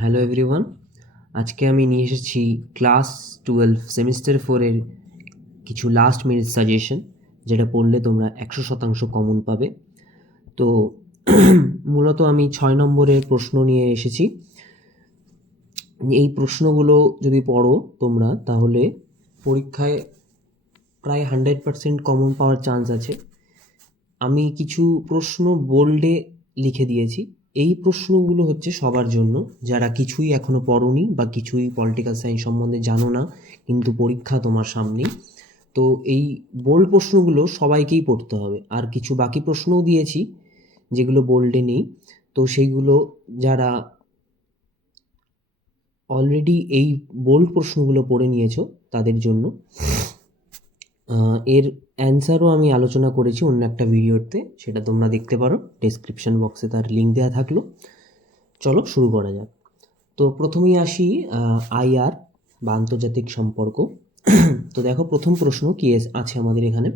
Hello everyone, আজকে আমি নিয়ে এসেছি ক্লাস 12 সেমিস্টার 4-এর কিছু লাস্ট মিনিট সাজেশন, যেটা পড়লে তোমরা 100% কমন পাবে। তো মূলত আমি 6 নম্বরের প্রশ্ন নিয়ে এসেছি। এই প্রশ্নগুলো যদি পড়ো তোমরা, তাহলে পরীক্ষায় প্রায় 100% কমন পাওয়ার চান্স আছে। আমি কিছু প্রশ্ন বোল্ডে লিখে দিয়েছি। এই প্রশ্নগুলো হচ্ছে সবার জন্য, যারা কিছুই এখনো পড়োনি বা কিছুই পলিটিক্যাল সায়েন্স সম্বন্ধে জানো না, কিন্তু পরীক্ষা তোমার সামনেই। তো এই বোল্ড প্রশ্নগুলো সবাইকেই পড়তে হবে। আর কিছু বাকি প্রশ্নও দিয়েছি যেগুলো বোল্ডে নেই, তো সেইগুলো যারা অলরেডি এই বোল্ড প্রশ্নগুলো পড়ে নিয়েছো তাদের জন্য। এর অ্যান্সারও আমি আলোচনা করেছি অন্য একটা ভিডিওতে, সেটা তোমরা দেখতে পারো, ডেসক্রিপশন বক্সে তার লিঙ্ক দেওয়া থাকলো। চলো শুরু করা যাক। তো প্রথমেই আসি আইআর বা আন্তর্জাতিক সম্পর্ক। তো দেখো, প্রথম প্রশ্ন কি আছে আমাদের এখানে,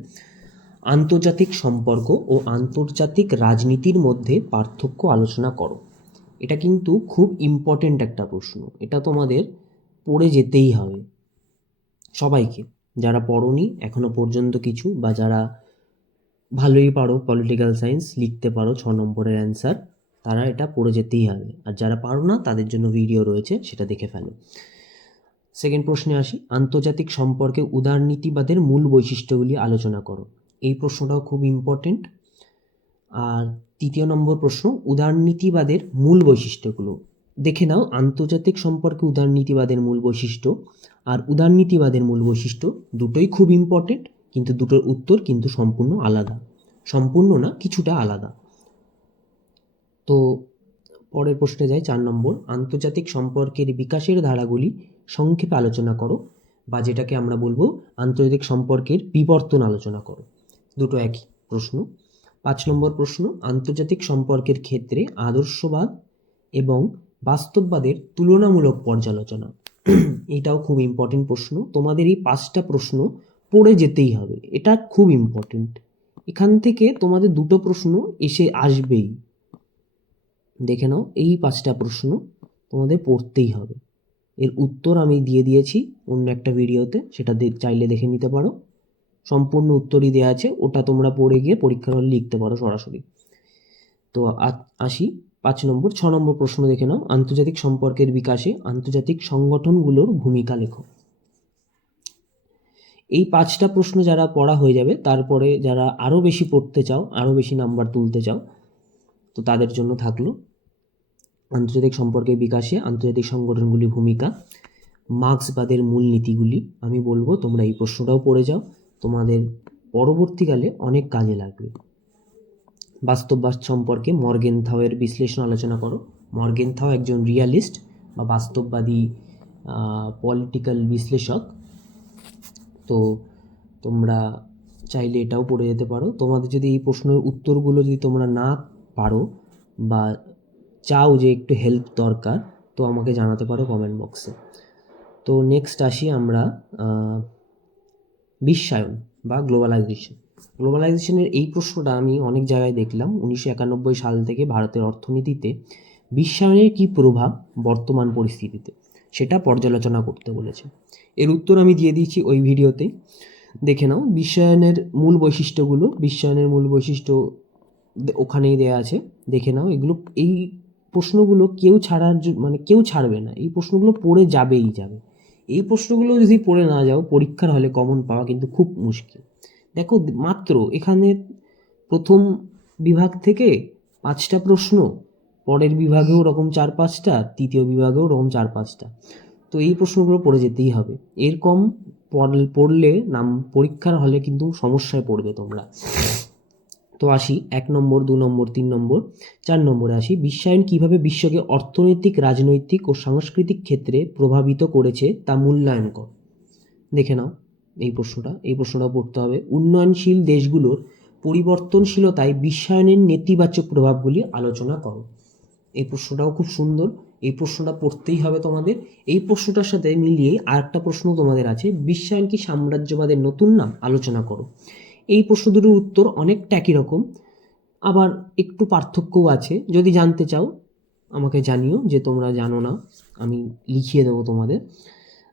আন্তর্জাতিক সম্পর্ক ও আন্তর্জাতিক রাজনীতির মধ্যে পার্থক্য আলোচনা করো। এটা কিন্তু খুব ইম্পর্টেন্ট একটা প্রশ্ন, এটা তোমাদের পড়ে যেতেই হবে সবাইকে, যারা পড়োনি এখনো পর্যন্ত কিছু, বা যারা ভালোই পারো পলিটিক্যাল সায়েন্স, লিখতে পারো 6 নম্বরের অ্যান্সার, তারা এটা পড়ে যেতেই হবে। আর যারা পারো না তাদের জন্য ভিডিও রয়েছে, সেটা দেখে ফেলো। সেকেন্ড প্রশ্নে আসি, আন্তর্জাতিক সম্পর্কে উদারনীতিবাদের মূল বৈশিষ্ট্যগুলি আলোচনা করো। এই প্রশ্নটাও খুব ইম্পর্টেন্ট। আর 3 নম্বর প্রশ্ন, উদারনীতিবাদের মূল বৈশিষ্ট্যগুলো দেখে নাও। আন্তর্জাতিক সম্পর্কে উদারনীতিবাদের মূল বৈশিষ্ট্য আর উদারনীতিবাদের মূল বৈশিষ্ট্য দুটোই খুব ইম্পর্টেন্ট, কিন্তু দুটোর উত্তর কিন্তু সম্পূর্ণ আলাদা। সম্পূর্ণ না, কিছুটা আলাদা। তো পরের প্রশ্নে যাই, 4 নম্বর, আন্তর্জাতিক সম্পর্কের বিকাশের ধারাগুলি সংক্ষেপে আলোচনা করো, বা যেটাকে আমরা বলবো আন্তর্জাতিক সম্পর্কের বিবর্তন আলোচনা করো। দুটো একই প্রশ্ন। 5 নম্বর প্রশ্ন, আন্তর্জাতিক সম্পর্কের ক্ষেত্রে আদর্শবাদ এবং বাস্তববাদের তুলনামূলক পর্যালোচনা। এটাও খুব ইম্পর্টেন্ট প্রশ্ন, তোমাদের এই 5টা প্রশ্ন পড়ে যেতেই হবে, এটা খুব ইম্পর্টেন্ট। এখান থেকে তোমাদের দুটো প্রশ্ন এসে আসবেই, দেখে নাও। এই 5টা প্রশ্ন তোমাদের পড়তেই হবে। এর উত্তর আমি দিয়ে দিয়েছি অন্য একটা ভিডিওতে, সেটা চাইলে দেখে নিতে পারো। সম্পূর্ণ উত্তরই দেওয়া আছে, ওটা তোমরা পড়ে গিয়ে পরীক্ষার হলে লিখতে পারো সরাসরি। তো আসি 5 নম্বর। 6 নম্বর প্রশ্ন দেখে নাও, আন্তর্জাতিক সম্পর্কের বিকাশে আন্তর্জাতিক সংগঠনগুলোর ভূমিকা লেখো। এই 5টা প্রশ্ন যারা পড়া হয়ে যাবে, তারপরে যারা আরও বেশি পড়তে চাও, আরও বেশি নাম্বার তুলতে চাও, তো তাদের জন্য থাকলো আন্তর্জাতিক সম্পর্কের বিকাশে আন্তর্জাতিক সংগঠনগুলির ভূমিকা, মার্ক্সবাদের মূলনীতিগুলি। আমি বলবো তোমরা এই প্রশ্নটাও পড়ে যাও, তোমাদের পরবর্তীকালে অনেক কাজে লাগবে। বাস্তববাদ সম্পর্কে মর্গেনথাউয়ের বিশ্লেষণ আলোচনা করো। মর্গেনথাউ একজন রিয়ালিস্ট বা বাস্তববাদী পলিটিক্যাল বিশ্লেষক। তো তোমরা চাইলে এটাও পড়ে যেতে পারো। তোমাদের যদি এই প্রশ্নের উত্তরগুলো যদি তোমরা না পারো বা চাও যে একটু হেল্প দরকার, তো আমাকে জানাতে পারো কমেন্ট বক্সে। তো নেক্সট আসি আমরা বিশ্বায়ন বা গ্লোবালাইজেশন। গ্লোবালাইজেশনের এই প্রশ্নটা আমি অনেক জায়গায় দেখলাম। 1991 সাল থেকে ভারতের অর্থনীতিতে বিশ্বায়নের কী প্রভাব বর্তমান পরিস্থিতিতে, সেটা পর্যালোচনা করতে বলেছে। এর উত্তর আমি দিয়ে দিয়েছি ওই ভিডিওতেই, দেখে নাও। বিশ্বায়নের মূল বৈশিষ্ট্যগুলো, বিশ্বায়নের মূল বৈশিষ্ট্য ওখানেই দেওয়া আছে, দেখে নাও। এগুলো, এই প্রশ্নগুলো কেউ মানে কেউ ছাড়বে না, এই প্রশ্নগুলো পড়ে যাবেই যাবে। এই প্রশ্নগুলো যদি পড়ে না যাও, পরীক্ষার হলে কমন পাওয়া কিন্তু খুব মুশকিল। দেখো, মাত্র এখানে প্রথম বিভাগ থেকে 5টা প্রশ্ন, পরের বিভাগেও ওরকম 4-5টা, তৃতীয় বিভাগেও ওরকম 4-5টা। তো এই প্রশ্নগুলো পড়ে যেতেই হবে, এর কম পড়লে পরীক্ষার হলে কিন্তু সমস্যায় পড়বে তোমরা। তো আসি 1 নম্বর, 2 নম্বর, 3 নম্বর, 4 নম্বরে আসি, বিশ্বায়ন কিভাবে বিশ্বকে অর্থনৈতিক, রাজনৈতিক ও সাংস্কৃতিক ক্ষেত্রে প্রভাবিত করেছে তা মূল্যায়ন কর। দেখে নাও এই প্রশ্নটা পড়তে হবে। উন্নয়নশীল দেশগুলোর পরিবর্তনশীলতায় বিশ্বায়নের নেতিবাচক প্রভাবগুলি আলোচনা করো। এই প্রশ্নটাও খুব সুন্দর, এই প্রশ্নটা পড়তেই হবে তোমাদের। এই প্রশ্নটার সাথে মিলিয়ে আরেকটা প্রশ্ন তোমাদের আছে, বিশ্বায়ন কি সাম্রাজ্যবাদের নতুন নাম, আলোচনা করো। এই প্রশ্ন দুটোর উত্তর অনেকটা একই রকম, আবার একটু পার্থক্যও আছে। যদি জানতে চাও আমাকে জানিও যে তোমরা জানো না, আমি লিখিয়ে দেবো তোমাদের।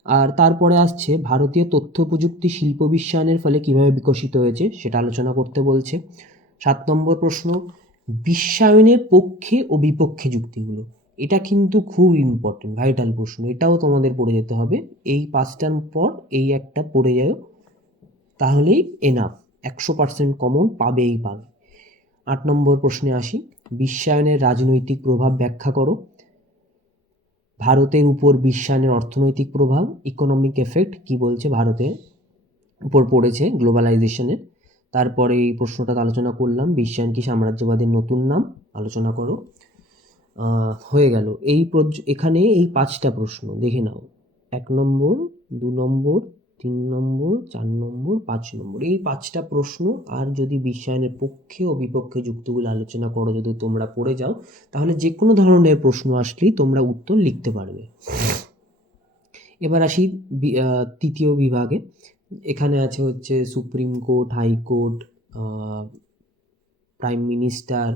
আর তারপরে আসছে ভারতীয় তথ্য প্রযুক্তি শিল্প বিশ্বায়নের ফলে কীভাবে বিকশিত হয়েছে সেটা আলোচনা করতে বলছে। 7 নম্বর প্রশ্ন, বিশ্বায়নের পক্ষে ও বিপক্ষে যুক্তিগুলো। এটা কিন্তু খুব ইম্পর্টেন্ট, ভাইটাল প্রশ্ন, এটাও তোমাদের পড়ে যেতে হবে। এই 5টার পর এই একটা পড়ে যাও, তাহলেই এনাফ, 100% কমন পাবেই পাবে। 8 নম্বর প্রশ্নে আসি, বিশ্বায়নের রাজনৈতিক প্রভাব ব্যাখ্যা করো। ভারতের উপর বিশ্বায়নের অর্থনৈতিক প্রভাব, ইকোনমিক এফেক্ট কি বলছে ভারতের উপর পড়েছে গ্লোবালাইজেশনের। তারপরে এই প্রশ্নটা আলোচনা করলাম, বিশ্বায়ন কি সাম্রাজ্যবাদের নতুন নাম, আলোচনা করো। হয়ে গেল এখানে এই 5টা প্রশ্ন দেখে নাও, 1 নম্বর, 2 নম্বর, 3 নম্বর, 4 নম্বর, 5 নম্বর, এই 5টা প্রশ্ন। আর যদি বিশ্বায়নের পক্ষে ও বিপক্ষে যুক্তিগুলো আলোচনা করো যদি তোমরা পড়ে যাও, তাহলে যে কোনো ধরনের প্রশ্ন আসলেই তোমরা উত্তর লিখতে পারবে। এবার আসি তৃতীয় বিভাগে। এখানে আছে হচ্ছে supreme court, high court, prime minister,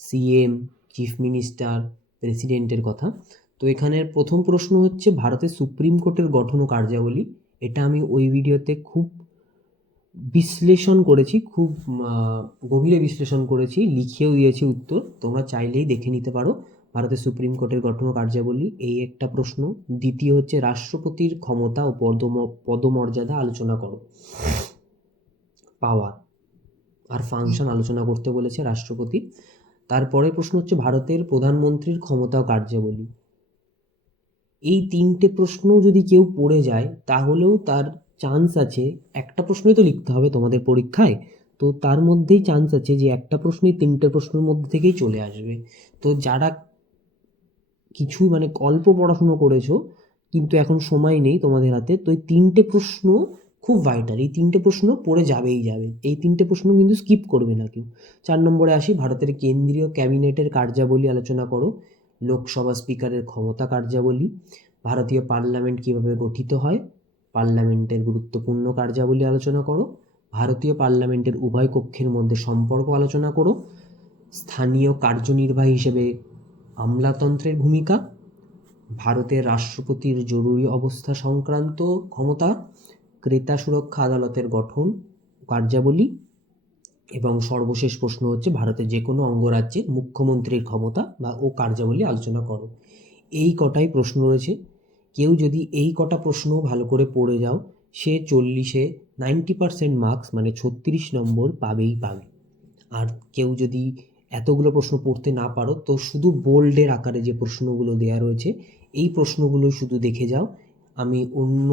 CM, chief minister, প্রেসিডেন্টের কথা। তো এখানের প্রথম প্রশ্ন হচ্ছে ভারতের সুপ্রিম কোর্টের গঠন ও কার্যাবলী। এটা আমি ওই ভিডিওতে খুব বিশ্লেষণ করেছি, খুব গভীরে বিশ্লেষণ করেছি, লিখেও দিয়েছি উত্তর, তোমরা চাইলেই দেখে নিতে পারো। ভারতের সুপ্রিম কোর্টের গঠন ও কার্যাবলী এই একটা প্রশ্ন। দ্বিতীয় হচ্ছে রাষ্ট্রপতির ক্ষমতা ও পদমর্যাদা আলোচনা করো। পাওয়ার আর ফাংশন আলোচনা করতে বলেছে রাষ্ট্রপতি। তারপরে প্রশ্ন হচ্ছে ভারতের প্রধানমন্ত্রীর ক্ষমতা ও কার্যাবলী। এই 3টে প্রশ্ন যদি কেউ পড়ে যায় তাহলেও তার চান্স আছে, একটা প্রশ্নই তো লিখতে হবে তোমাদের পরীক্ষায়, তো তার মধ্যেই চান্স আছে যে একটা প্রশ্নই 3টে প্রশ্নের মধ্যে থেকেই চলে আসবে। তো যারা কিছু মানে অল্প পড়াশুনো করেছো কিন্তু এখন সময় নেই তোমাদের হাতে, তো এই 3টে প্রশ্ন খুব ভাইটাল, এই 3টে প্রশ্ন পড়ে যাবেই যাবে, এই 3টে প্রশ্ন কিন্তু স্কিপ করবে না কেউ। 4 নম্বরে আসি, ভারতের কেন্দ্রীয় ক্যাবিনেটের কার্যাবলী আলোচনা করো। লোকসভা স্পিকারের ক্ষমতা, কার্যাবলী। ভারতীয় পার্লামেন্ট কীভাবে গঠিত হয়, পার্লামেন্টের গুরুত্বপূর্ণ কার্যাবলী আলোচনা করো। ভারতীয় পার্লামেন্টের উভয় কক্ষের মধ্যে সম্পর্ক আলোচনা করো। স্থানীয় কার্যনির্বাহী হিসেবে আমলাতন্ত্রের ভূমিকা। ভারতের রাষ্ট্রপতির জরুরি অবস্থা সংক্রান্ত ক্ষমতা। ক্রেতা সুরক্ষা আদালতের গঠন, কার্যাবলী। এবং সর্বশেষ প্রশ্ন হচ্ছে ভারতের যে কোনো অঙ্গরাজ্যের মুখ্যমন্ত্রীর ক্ষমতা ও কার্যাবলী আলোচনা করো। এই কটাই প্রশ্ন রয়েছে। কেউ যদি এই কটা প্রশ্ন ভালো করে পড়ে যাও, সে 40-এ 90% মার্কস মানে 36 নম্বর পাবেই পাবে। আর কেউ যদি এতগুলো প্রশ্ন পড়তে না পারো, তো শুধু বোল্ডের আকারে যে প্রশ্নগুলো দেওয়া রয়েছে এই প্রশ্নগুলো শুধু দেখে যাও। আমি অন্য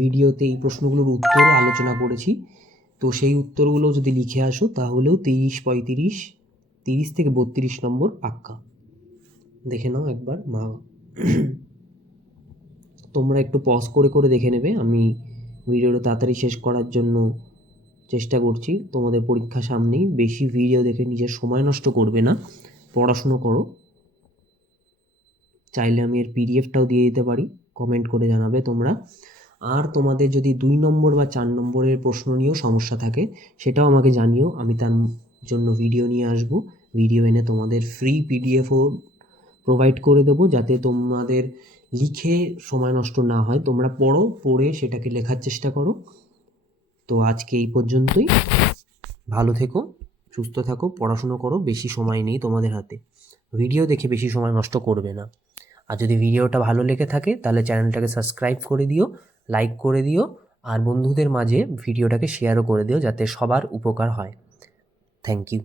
ভিডিওতে এই প্রশ্নগুলোর উত্তরও আলোচনা করেছি, তো সেই উত্তরগুলো যদি লিখে আসো তাহলেও 30 থেকে 32 নম্বর পাক্কা। দেখে নাও একবার তোমরা একটু পজ করে করে দেখে নেবে, আমি ভিডিওটা তাড়াতাড়ি শেষ করার জন্য চেষ্টা করছি। তোমাদের পরীক্ষা সামনেই, বেশি ভিডিও দেখে নিজের সময় নষ্ট করবে না, পড়াশুনো করো। চাইলে আমি এর পিডিএফটাও দিয়ে দিতে পারি, কমেন্ট করে জানাবে তোমরা। আর তোমাদের যদি 2 নম্বর বা 4 নম্বরের প্রশ্ন নিয়েও সমস্যা থাকে সেটাও আমাকে জানিও, আমি তার জন্য ভিডিও নিয়ে আসব, ভিডিও এনে তোমাদের ফ্রি পিডিএফও প্রোভাইড করে দেবো, যাতে তোমাদের লিখে সময় নষ্ট না হয়। তোমরা পড়ে সেটাকে লেখার চেষ্টা করো। তো আজকে এই পর্যন্তই, ভালো থেকো, সুস্থ থাকো, পড়াশুনো করো, বেশি সময় নেই তোমাদের হাতে, ভিডিও দেখে বেশি সময় নষ্ট করবে না। আর যদি ভিডিওটা ভালো লেগে থাকে তাহলে চ্যানেলটাকে সাবস্ক্রাইব করে দিও, লাইক করে দিও, আর বন্ধুদের মাঝে ভিডিওটাকে শেয়ারও করে দিও যাতে সবার উপকার হয়। Thank you.